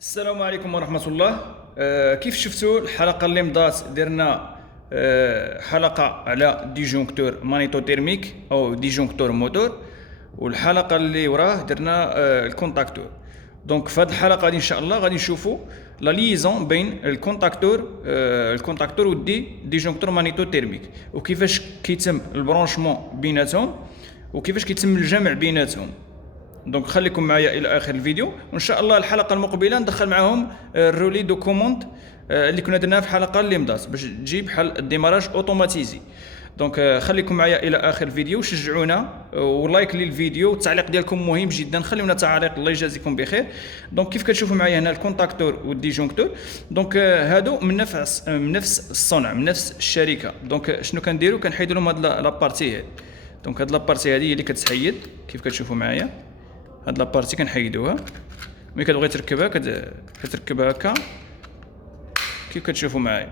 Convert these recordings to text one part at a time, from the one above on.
السلام عليكم ورحمة الله. كيف شفتوا الحلقة اللي مضات درنا حلقة على ديجونكتور مانيتو تيرميك أو ديجونكتور موتور، والحلقة اللي وراه درنا الكونتاكتور. دونك في هذه الحلقة هذه إن شاء الله غادي نشوفوا لا ليزون بين الكونتاكتور والدي ديجونكتور مانيتو تيرميك، وكيفاش كيتم البرونشمون بيناتهم وكيفاش كيتم الجمع بيناتهم. دونك خليكم معايا الى اخر الفيديو، وان شاء الله الحلقه المقبله ندخل معاهم الرولي دو كوموند اللي كنا درناها في الحلقه اللي مضات باش تجيب بحال الديماراج اوتوماتيزي. دونك خليكم معايا الى اخر الفيديو، شجعونا ولايك للفيديو، والتعليق ديالكم مهم جدا، خليونا تعاليق الله يجازيكم بخير. دونك كيف كتشوفوا معايا هنا الكونتاكتور والديجونكتور، دونك هادو من نفس الصنع، من نفس الشركه. دونك شنو كنديروا؟ كنحيدوا لهم هاد لابارتي هادي. دونك هاد لابارتي هادي هي اللي كتحيد كيف كتشوفوا معايا. هاد لابارتي كنحيدوها، ملي كتبغي تركبها كتركبها هكا كيف كتشوفوا معايا.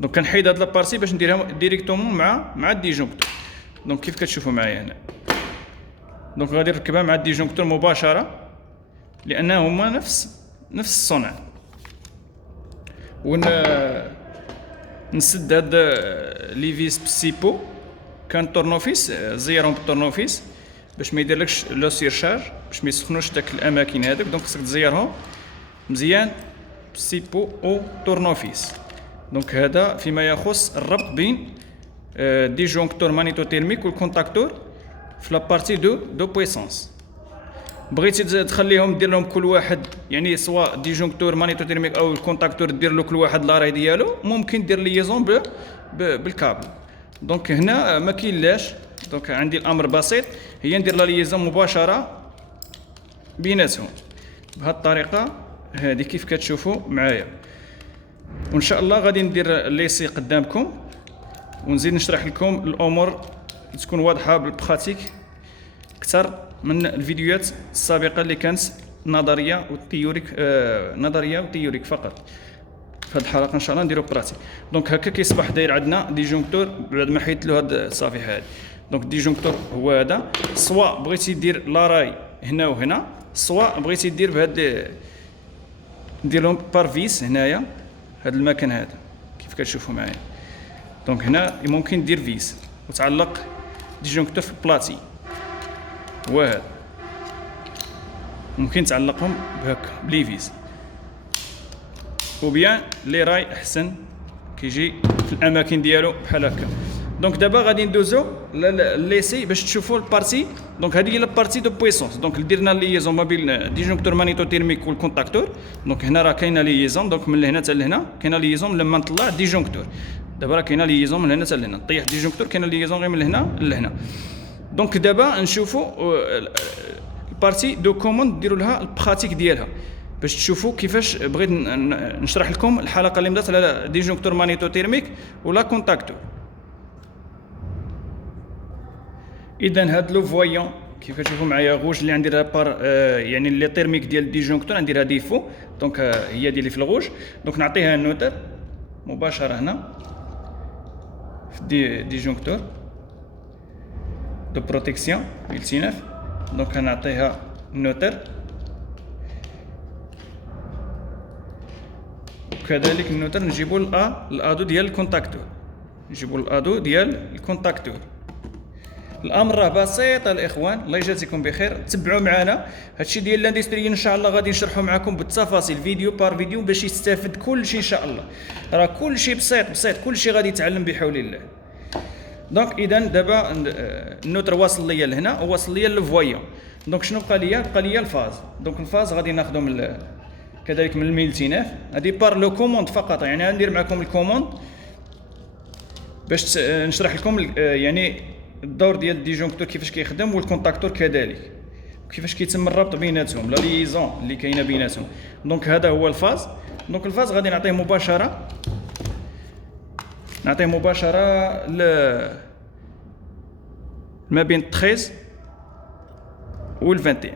دونك كنحيد هاد لابارتي باش نديرها ديريكتومون مع الديجونكتور. دونك كيف كتشوفوا معايا هنا، دونك غادي نركبها مع الديجونكتور مباشره لانه هما نفس الصنع. نسد هاد لي فيس بالسيبو، كان طورنوفيس زيرهم بالطورنوفيس باش ما يديرلكش لو سيرشارج، باش ما يسخنوش داك الاماكن هذوك. دونك خصك تزيرهم مزيان بالسيبو او طورنوفيس. دونك هذا فيما يخص الربط بين ديجونكتور مانيتو تيرميك والكونتاكتور في لابارتي دو بويسونس. بغيتي تخليهم دير لهم كل واحد، يعني سواء ديجونكتور مانيتو تيرميك او الكونتاكتور دير له كل واحد لاراي ديالو، ممكن دير ليزون بالكابل. دونك هنا ما كاين لاش. دونك عندي الامر بسيط، هي ندير لا ليزون مباشره بيناتهم بهذه الطريقه هذه كيف كتشوفوا معايا. وان شاء الله غادي ندير ليسي قدامكم ونزيد نشرح لكم الامور تكون واضحه بالبراتيك اكثر من الفيديوهات السابقه اللي كانت نظريه وتيوريك فقط. في هذه الحلقه ان شاء الله نديرو براتيك. دونك هكا كيصبح داير عندنا ديجونكتور بعد ما حيدت له هاد الصفيحه هذه. دونك الديجونكتور هو هذا، سواء بغيتي دير لاراي هنا وهنا، سواء بغيتي دير بهاد ندير لهم بارفيس هنايا هاد المكان هذا كيف كتشوفوا معايا. دونك هنا ممكن دير فيس وتعلق ديجونكتور في البلاتي، هو هذا ممكن تعلقهم بهكا بلي فيس، وبيان لي راي احسن كيجي في الاماكن ديالو بحال هكا. دونك دابا غادي ندوزو ليسي باش تشوفوا البارتي. دونك هذه هي لابارتي دو بويسونس. دونك درنا ليزون ما بين ديجونكتور مانيتو تيرميك والكونتاكتور. دونك هنا راه كاينه ليزون، دونك من هنا حتى لهنا كاينه ليزون لما نطلع ديجونكتور. دابا راه كاينه ليزون من هنا حتى لهنا، نطيح ديجونكتور كاينه ليزون غير من هنا لهنا. دونك دابا نشوفوا البارتي دو كوموند ديروا لها البراتيك ديالها باش تشوفوا كيفاش بغيت نشرح لكم الحلقه اللي مضات على ديجونكتور مانيتو تيرميك ولا كونتاكتور. اذا هاد لو فويون كيف كتشوفوا معايا غوج اللي عندي بار يعني لي تيرميك ديال الديجونكتور نديرها ديفو. دونك هي ديالي في الغوج. دونك نعطيها النوتر مباشره هنا في ديجونكتور دو بروتيكسيون التناف. دونك كنعطيها النوتر، وكذلك النوتر نجيبوا الادو ديال الكونتاكتور، نجيبوا الادو ديال الكونتاكتور. الامر راه بسيط الاخوان، الله يجازيكم بخير. تبعوا معنا هادشي ديال لاندستريال ان شاء الله غادي نشرحوا معكم بالتفاصيل فيديو بار فيديو باش يستافد كل شيء ان شاء الله. راه كل شيء بسيط، كل شيء غادي يتعلم بحول الله. دونك اذا دابا النوتر واصل ليا لهنا وواصل ليا للفويون. دونك شنو بقى ليا الفاز. دونك الفاز غادي ناخذو من كذلك من الميلتيناف. هذه بار لو كوموند فقط، يعني غندير معكم الكوموند باش نشرح لكم يعني الدور ديال الديجونكتور كيفاش كيخدم والكونتاكتور كذلك كيفاش كيتم الربط بيناتهم، لا ليزون اللي كاينه بيناتهم. دونك هذا هو الفاز. دونك الفاز غادي نعطيه مباشره ما بين 13 و 21.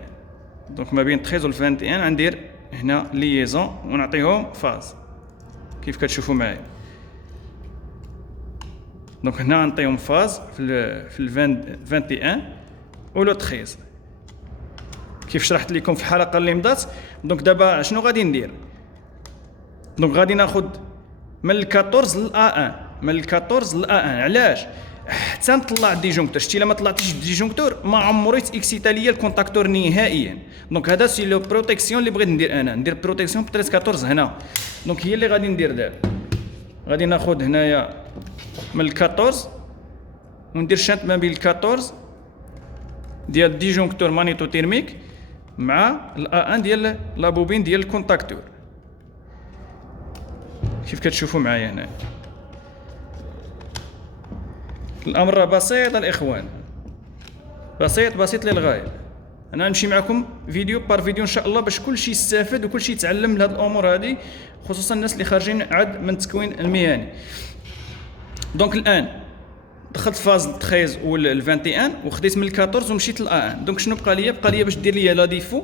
دونك ما بين 13 و 21 غندير هنا ليزون ونعطيهم فاز كيف كتشوفوا معايا. دونك هنا نعطيهم فاز في ال 21 و لو 13 كيف شرحت لكم في الحلقه اللي مضات. دونك دابا شنو غادي ندير؟ دونك غادي ناخذ من ال 14 لل A1، من ال 14 لل A1. علاش؟ حتى نطلع الديجونكتور. شتي الا ما طلعتيش الديجونكتور ما عمري تاكسيتا ليا الكونتاكتور نهائيا. دونك هذا سي لو بروتيكسيون اللي بغيت ندير انا، ندير بروتيكسيون ب 13 14 هنا. دونك هي اللي غادي ندير دابا. غادي ناخذ هنايا من ال 14 وندير شانت ما بين ال 14 ديال الديجونكتور مانيتو تيرميك مع ال A1 ديال لا بوبين ديال الكونتاكتور. كيف كتشوفوا معايا هنا الامر راه بسيط الاخوان، بسيط للغايه. انا نمشي معكم فيديو بار فيديو ان شاء الله باش كلشي يستافد وكلشي يتعلم لهاد الامور هذه، خصوصا الناس اللي خارجين عاد من التكوين المهني. دونك الان دخلت فاز 13 وال 21 وخديت من ال 14 ومشيت لل A1. دونك شنو بقى ليا باش دير ليا لا ديفو.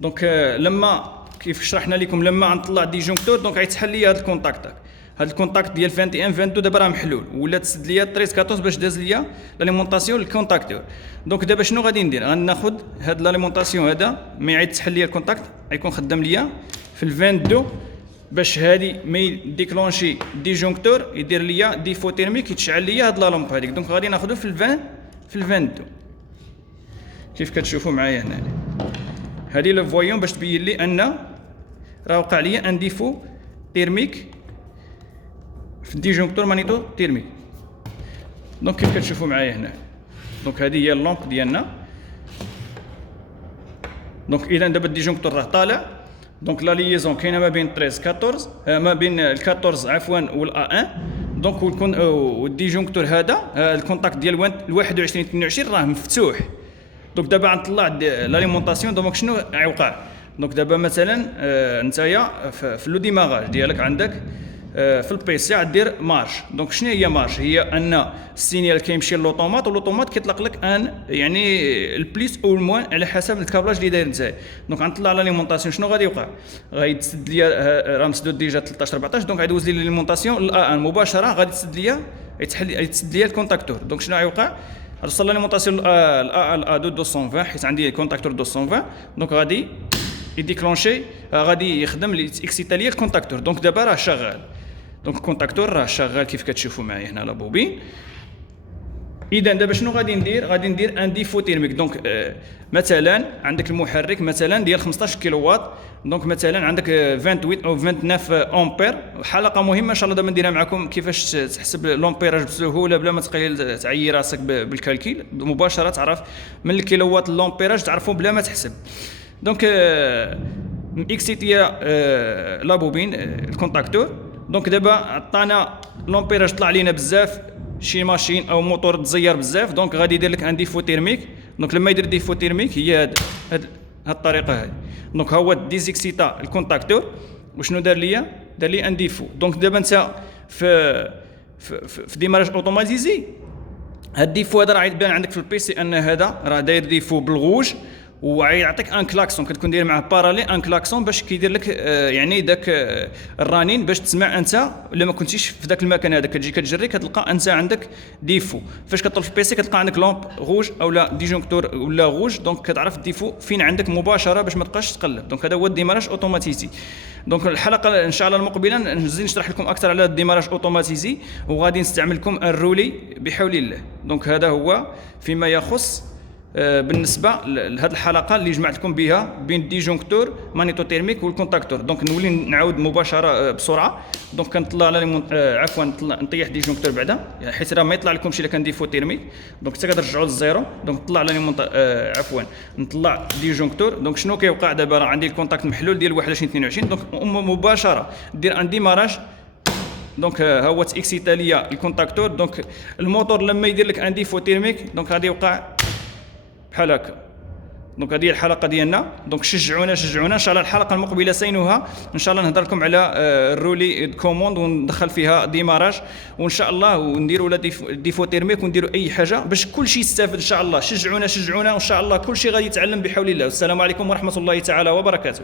دونك لما كيف شرحنا لكم لما نطلع ديجونكتور دونك غيتحل ليا هاد الكونتاكت، هاد الكونتاكت ديال 21 22 دابا راه محلول، ولا تسد ليا 13 14 باش داز ليا لاليمونطاسيون للكونتاكتور. دونك دابا شنو غادي ندير؟ غناخذ هاد لاليمونطاسيون هذا ما يعيد تحل ليا الكونتاكت، غيكون خدام ليا في ال 22 باش هادي ما يديكلونشي ديجونكتور يدير ليا ديفو تيرميك يتشعل ليا هاد لا لامب هذيك. دونك غادي ناخذو في ال 20 في ال 22 كيف كتشوفوا معايا هنا. هادي لو فويون باش تبين لي ان راه وقع ليا ان ديفو تيرميك في الديجونكتور مانيتو تيرميك. دونك كيف كتشوفوا معايا هنا. دونك هذه هي اللومب ديالنا. دونك اذا دابا الديجونكتور راه طالع. دونك لا ليزون كاينه ما بين 13 14 ما بين ال 14 عفوا وال A1. دونك والديجونكتور هذا الكونتاكت ديال ال 21 22 راه مفتوح. دونك دابا غنطلع لاليمونطاسيون. دونك شنو غيوقع؟ دونك دابا مثلا نتايا في لو ديماغاج ديالك عندك في البيسي غدير مارش. دونك شنو هي مارش؟ هي ان السينيال كيمشي للوطومات والوطومات كيطلق لك ان يعني البليس او الموان على حسب الكابلاج اللي داير نتايا. دونك غنطلع لاليمونطاسيون. شنو غادي يوقع؟ غيتسد ليا راه مسدود ديجا 13 14. دونك غيدوز لي لاليمونطاسيون للA1 مباشره غادي تسد ليا يتسد ليا الكونتاكتور. دونك شنو غيوقع؟ غتوصل لاليمونطاسيون لA2 220 حيت عندي كونتاكتور 220. دونك غادي يديكلونشي غادي يخدم لي اكسيتا ليا الكونتاكتور. دونك دابا راه شغال. دونك الكونتاكتور راه شغال كيف كتشوفوا معايا هنا لا بوبين. اذا دابا شنو غادي ندير؟ غادي ندير ان ديفو تيرميك. دونك مثلا عندك المحرك مثلا ديال 15 كيلو واط. دونك مثلا عندك 28 او 29 امبير. حلقه مهمه ان شاء الله دابا نديرها معكم كيفاش تحسب لومبيراج بسهوله بلا ما تقيل تعيي راسك بالكالكيل. مباشره تعرف من الكيلو واط لومبيراج تعرفوا بلا ما تحسب. دونك اكسيتيا لا بوبين الكونتاكتور. دونك دابا عطانا لومبيراج طلع لينا بزاف، شي ماشين او موتور تزير بزاف. دونك غادي يدير لك ان ديفو تيرميك. دونك لما يدير ديفو تيرميك هي هاد الطريقه هذه. دونك ها هو ديزيكسيتا الكونتاكتور. وشنو دار ليا؟ دار لي ان ديفو. دونك دابا انت في ديماراج اوتوماتيزي هاد ديفو هذا راه يبان عندك في البيسي ان هذا راه داير ديفو بالغوج ويعطيك ان كلاكسون. كتكون داير معاه بارالي ان كلاكسون باش كيدير لك يعني داك الرنين باش تسمع انت الا ما كنتيش في ذاك المكان هذا. كتجي كتجري كتلقى انت عندك ديفو. فاش كطلب في البيسي كتلقى عندك لومب غوج او لا ديجونكتور ولا غوج. دونك كتعرف الديفو فين عندك مباشره باش ما تبقاش تقلب. دونك هذا هو الديماراج اوتوماتيزي. دونك الحلقه ان شاء الله المقبله نزيد نشرح لكم اكثر على الديماراج اوتوماتيزي وغادي نستعمل لكم الرولي بحول الله. دونك هذا هو فيما يخص بالنسبه لهذه الحلقه اللي جمعت لكم بها بين الديجونكتور مانيتو تيرميك والكونتاكتور. دونك نولي نعاود مباشره بسرعه. دونك كنطلع عفوا نطيح ديجونكتور بعدا حيت راه ما يطلع لكمش الا كان ديفو تيرميك. دونك حتى كترجعوا للزيرو. دونك طلع عفوا نطلع ديجونكتور. دونك شنو كيوقع دابا؟ راه عندي الكونتاكت محلول ديال 21 22. دونك مباشره دير ان ديماراج. دونك ها هو تاكسيتا ليا الكونتاكتور. دونك الموتور لما يدير لك ان ديفو تيرميك دونك غادي يوقع بحال هكا. دونك هذه الحلقه ديالنا. دونك شجعونا ان شاء الله الحلقه المقبله سينوها ان شاء الله نهضر لكم على الرولي كوموند وندخل فيها ديماراج وان شاء الله ونديروا لا ديفو تيرميك ونديروا اي حاجه باش كل شيء يستافد ان شاء الله. شجعونا وان شاء الله كل شيء غادي يتعلم بحول الله. والسلام عليكم ورحمه الله تعالى وبركاته.